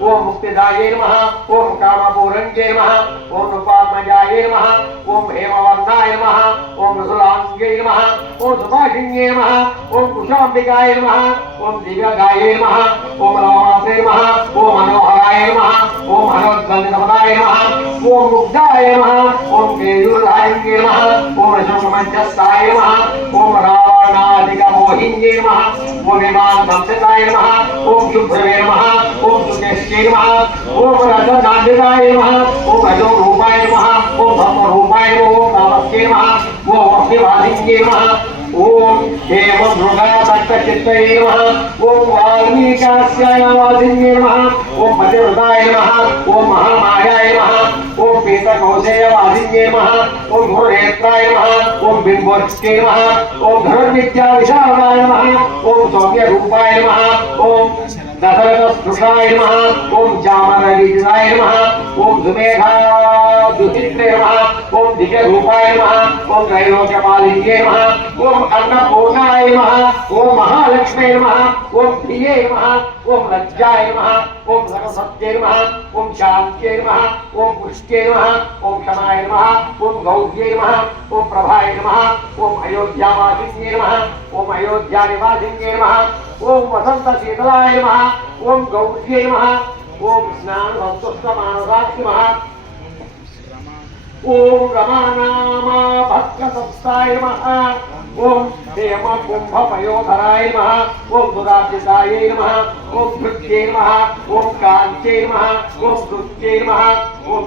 ओम मुक्तिदाये नमः, ओम कामपूरण्ये नमः, ओम रूपात्मजाये नमः, ओम हेमवर्णाय नमः, ओम रसुलांगे नमः, ओम सुभाषिन्ये नमः, ओम कुशाम्बिकाय नमः, ओम दिव्यगाये नमः, ओम रामासे नमः, ओम मनोहराय नमः, ओम हनोद्गन्धपदाय नमः, ओम मुग्धाय नमः, ओम केयूरधारिण्ये नमः, ओम रसमंजसाय नमः, ओम रावणादिकमोहिन्ये नमः, ओम विमानवंशिताय नमः, ओम शुभ्रवे नमः, ओम सुकेश्ये नमः, ओम रसनादिकाय नमः, ओम रजोरूपाय नमः, ओम धर्मरूपाय नमः, ओम तामस्ये नमः, ओम अग्निवादिन्ये नमः, ओम हेम मृगतक्तचित्तये नमः, ओम वाल्मीकास्यायवादिन्ये नमः, ओम पतिव्रताय नमः, ओम महामायाय नमः, ओम पीतकौशेयवादिन्ये नमः, ओम घोरनेत्राय नमः, ओम बिंबोर्चे नमः, ओम धनुर्विद्या विशालाय नमः, ओम सौम्यरूपाय नमः, ओम दशरथस्पृशाय नमः, ओम चामरविजयाय नमः, ओम सुमेधादुहित्रे नमः, ओम दिव्यरूपाय नमः, ओम त्रैलोक्यपालिन्ये नमः, ओम अन्नपूर्णाय नमः, ओम महालक्ष्मी नमः, ओम प्रिये नमः, ओम लज्जाय नमः, ओम सरस्वत्यै नमः, ओम शान्त्यै नमः, ओम पुष्ट्यै नमः, ओम क्षमाय नमः, ओम गौर्यै नमः, ओम प्रभाय नमः, ओम अयोध्यावासिन्ये नमः, ओम अयोध्यानिवासिन्ये नमः, ओम वसंत शीतलाय नमः, ओम गौर्ये नमः, ओम स्नान वस्तुस्तमानसाक्षि नमः, ओम रमानामा भक्तसत्ताय नमः, ओम हेम कुंभ पयोधराय नमः, ओम सुराजिताय नमः, ओम भृत्ये नमः, ओम कांचे नमः, ओम दुत्ये नमः, ओम